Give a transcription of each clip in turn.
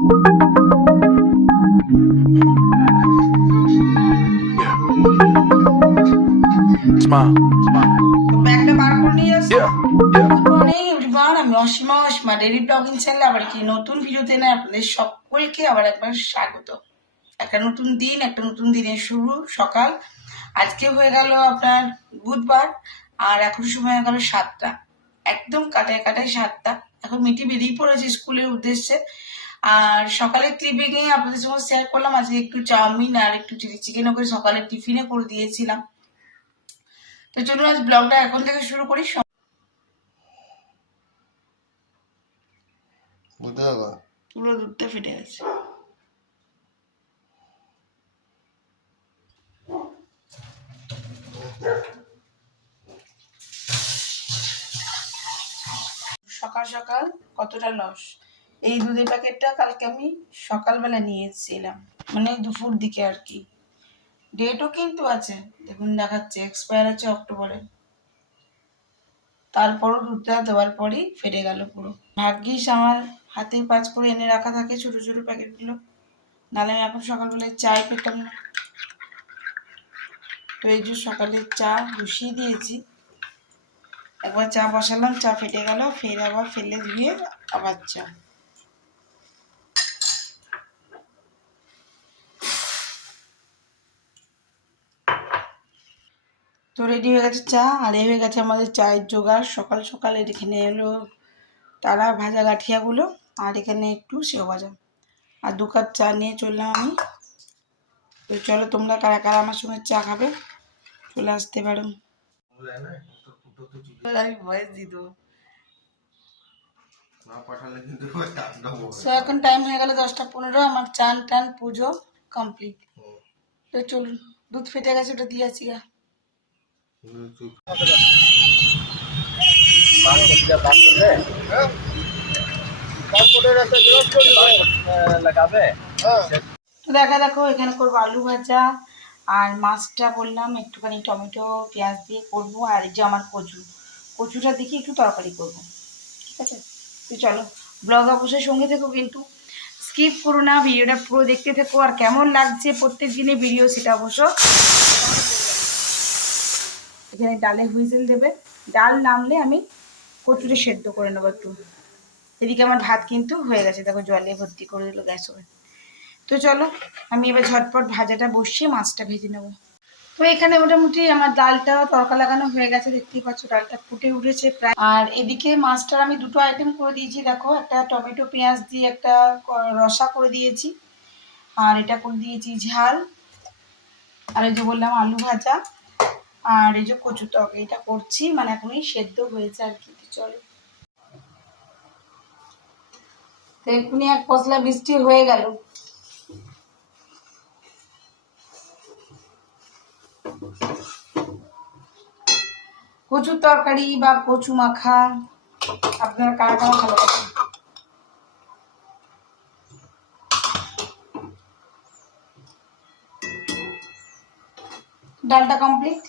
ব্যাগটা বার করে নিয়ে আসো। গুড মর্নিং এভরিওয়ান, আমি অসীমা ডেইলি ব্লগিং চ্যানেলে আবার কি নতুন ভিডিওতে না আপনাদের সকলকে আবার একবার স্বাগত। একটা নতুন দিন, একটা নতুন দিনের শুরু সকাল। আজকে হয়ে গেল আপনার বুধবার, আর এখন সময় হয়ে গেল 7টা, একদম কাটায় কাটায় 7টা। এখন মিটি বেরিয়ে পড়েছে স্কুলের উদ্দেশ্যে। আর সকালের ক্লিপিংয়ে আপনাদের সঙ্গে শেয়ার করলাম আজকে একটু চাউমিন আর একটু চিলি চিকেনও করে সকালে টিফিনে করে দিয়েছিলাম। তো চলুন আজ ব্লগটা এখন থেকে শুরু করি। পুরো দুধটা ফেটে গেছে। সকাল সকাল কতটা লস। এই দুধের প্যাকেটটা কালকে আমি সকালবেলা নিয়ে এসেছিলাম, মানে দুপুর দিকে আর কি। ডেটও কিন্তু আছে, দেখুন দেখাচ্ছে এক্সপায়ার আছে অক্টোবরের। তারপরও দুধটা দেওয়ার পরই ফেটে গেল পুরো। ভাগ্যিস আমার হাতে 5 করে এনে রাখা থাকে ছোট ছোট প্যাকেটগুলো, নাহলে আমি এখন সকালবেলায় চাই পেতাম না। তো এই যে সকালে চা বসিয়ে দিয়েছি, একবার চা বসালাম, চা ফেটে গেল, ফের আবার ফেলে ধুয়ে আবার চা। তো রেডি হয়ে গেছে চা, আর এই হয়ে গেছে আমাদের চায়ের জোগাড়। সকাল সকাল এখানে এলো তারা ভাজা গাঠিয়াগুলো, আর এখানে একটু সেও ভাজা, আর 2 কাপ চা নিয়ে চললাম আমি। তো চলো তোমরা কারা কারা আমার সঙ্গে চা খাবে চলে আসতে পারো। আমি ভয়েস দিয়ে দেবো। এখন টাইম হয়ে গেল 10টা 15, আমার চান টান পুজো কমপ্লিট। তো চলুন, দুধ ফেটে গেছে, ওটা দিয়ে আসি। দেখো এখানে করবো আলু ভাজা, আর মাছটা বললাম একটুখানি টমেটো পেঁয়াজ দিয়ে করব। আর এই যে আমার কচুটা দেখি একটু তরকারি করব, ঠিক আছে? তো চলো, ব্লগ অবশ্যই সঙ্গে থেকো, কিন্তু স্কিপ করো না, ভিডিওটা পুরো দেখতে থেকো। আর কেমন লাগছে প্রত্যেক দিনের ভিডিও সেটা অবশ্য। এখানে ডালে হুইসেল দেবে, ডাল নামলে আমি কচুরি সেদ্ধ করে নেবো একটু। এদিকে আমার ভাত কিন্তু হয়ে গেছে, দেখো জলে ভর্তি করে দিল গ্যাস ওভেন। তো চলো আমি এবার ঝটপট ভাজাটা বসিয়ে মাছটা ভেজে নেবো। তো এখানে মোটামুটি আমার ডালটাও তড়কা লাগানো হয়ে গেছে, দেখতেই পাচ্ছ ডালটা ফুটে উঠেছে প্রায়। আর এদিকে মাছটার আমি 2টো আইটেম করে দিয়েছি, দেখো একটা টমেটো পেঁয়াজ দিয়ে একটা রসা করে দিয়েছি, আর এটা করে দিয়েছি ঝাল, আর এই যে বললাম আলু ভাজা, আর এই যে কচুর তরকারি এটা করছি, মানে এখনই সেদ্ধ হয়েছে আর কি। চলো, তো এক্ষুনি এক পশলা বৃষ্টি হয়ে গেল। কচুর তরকারি বা কচু মাখা আপনারা কারা কারা ভালোবাসেন? ডালটা কমপ্লিট।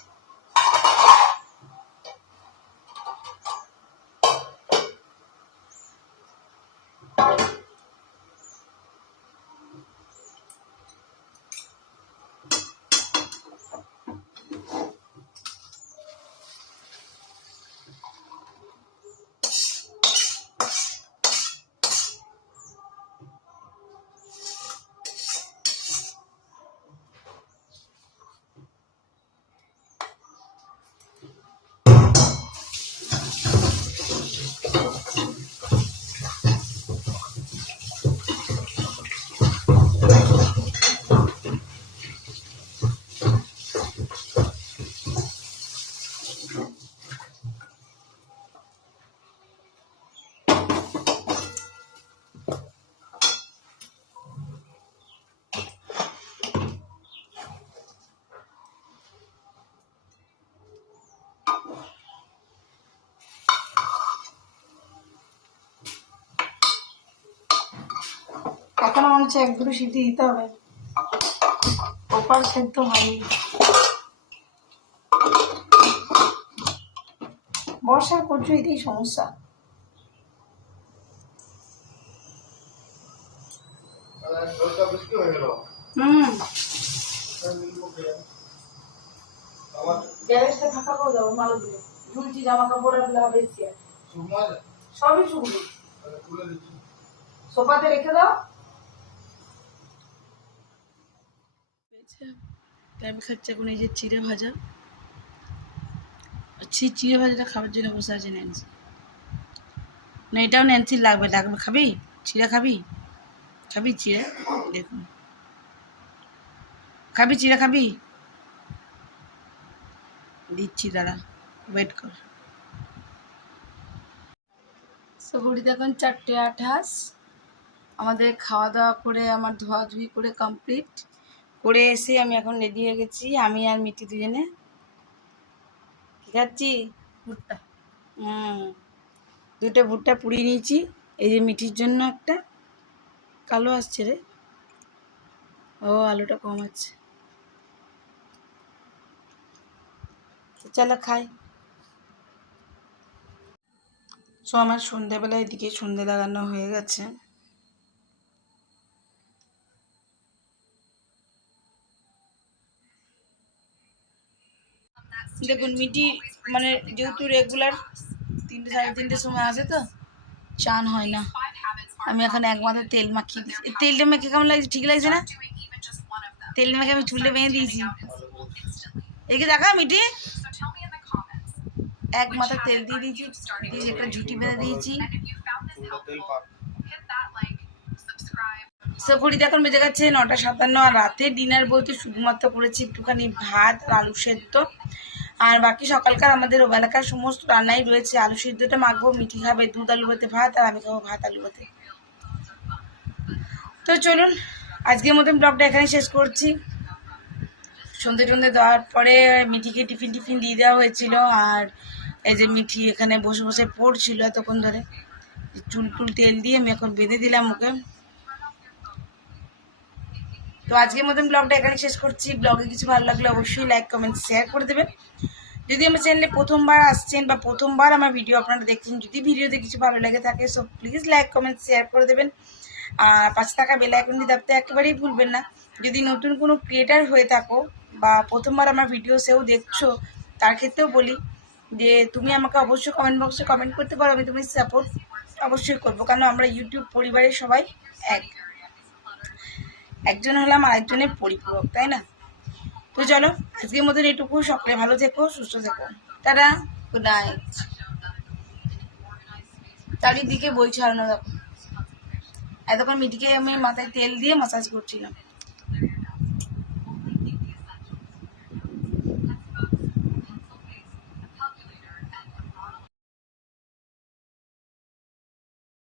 এখনো মনে হচ্ছে 1-2 সিটি দিতে হবে, ওপার সেদ্ধ হয়নি। বর্ষার কচু এটাই সমস্যা। গ্যারেজটা ফাঁকা করে দাও, মাল দিয়ে ঝুলছি জামা কাপড় আর ব্লাউজ বেশি আছে, সবই শুকনো, সোফাতে রেখে দাও। আমি খাচ্ছি এখন এই যে চিড়ে ভাজা, চিড়ে ভাজাটা খাবার জন্য বসে আছে ন্যান্সি। না এটাও ন্যান্সির লাগবে, লাগবে খাবি চিড়ে, খাবি খাবি চিড়ে, দেখুন খাবি চিড়ে খাবি, দিচ্ছি দাঁড়া, ওয়েট কর। সো ঘড়িতে এখন 4:28, আমাদের খাওয়া দাওয়া করে আমার ধোয়াধুয়ি করে কমপ্লিট করে এসে আমি এখন রেডি হয়ে গেছি। আমি আর মিটি দুজনে খাচ্ছি ভুট্টা, দুটো ভুট্টা পুড়িয়ে নিয়েছি। এই যে মিঠির জন্য একটা, কালো আসছে রে, ও আলুটা কম আছে, চলো খাই। সো আমার সন্ধ্যেবেলা এদিকে সন্ধ্যে লাগানো হয়ে গেছে। দেখুন মিটি মানে যেহেতু রেগুলার 3টে সাড়ে 3টের সময় আসে তো চান হয় না, আমি এখন এক মাথায় তেল মাখিয়ে দিয়েছি। তেলটা মেখে কেমন লাগছে, ঠিক লাগছে না? তেল মেখে আমি চুলে বেঁধে দিয়েছি, একে দেখা মিটি এক মাথা তেল দিয়ে দিয়েছি, দিয়ে একটা ঝুঁটি বেঁধে দিয়েছি। ঘড়িতে এখন বেজে গেছে 9:57, আর রাতে ডিনার বলতে শুধুমাত্র করেছি একটুখানি ভাত আর আলু সেদ্ধ, আর বাকি সকালকার আমাদের ওবেলাকার সমস্ত রান্নাই রয়েছে। আলু সেদ্ধটা মাখবো, মিঠি খাবে দুধ আলু ভাতে ভাত, আর আমি খাবো ভাত আলু ভাতে। তো চলুন আজকের মতন ব্লগটা এখানে শেষ করছি। সন্ধে টন্ধে দেওয়ার পরে মিঠিকে টিফিন দিয়ে দেওয়া হয়েছিল, আর এই যে মিঠি এখানে বসে বসে পড়ছিল এতক্ষণ ধরে, চুল তেল দিয়ে আমি এখন বেঁধে দিলাম ওকে। তো আজকের মতন ব্লগটা এখানে শেষ করছি। ব্লগে কিছু ভালো লাগলে অবশ্যই লাইক কমেন্ট শেয়ার করে দেবেন। যদি আমার চ্যানেলে প্রথমবার আসছেন বা প্রথমবার আমার ভিডিও আপনারা দেখছেন, যদি ভিডিওতে কিছু ভালো লেগে থাকে so please like comment share করে দেবেন, আর পাশে থাকা বেল আইকনটি দাবতে একেবারেই ভুলবেন না। যদি নতুন কোনো ক্রিয়েটার হয়ে থাকো বা প্রথমবার আমার ভিডিও সেও দেখছো, তার ক্ষেত্রেও বলি যে তুমি আমাকে অবশ্যই কমেন্ট বক্সে কমেন্ট করতে পারো, আমি তুমি সাপোর্ট অবশ্যই করবো, কারণ আমরা ইউটিউব পরিবারের সবাই একজন হলাম আর একজনের পরিপূরক, তাই না? তো চলো আজকের মতন এটুকু, সকলে ভালো থেকো, সুস্থ থেকো, টাটা, গুড নাইট। চারিদিকে বই ছাড়ানো, দেখো এতক্ষণ মিটিকে আমি মাথায় তেল দিয়ে মাসাজ করছিলাম।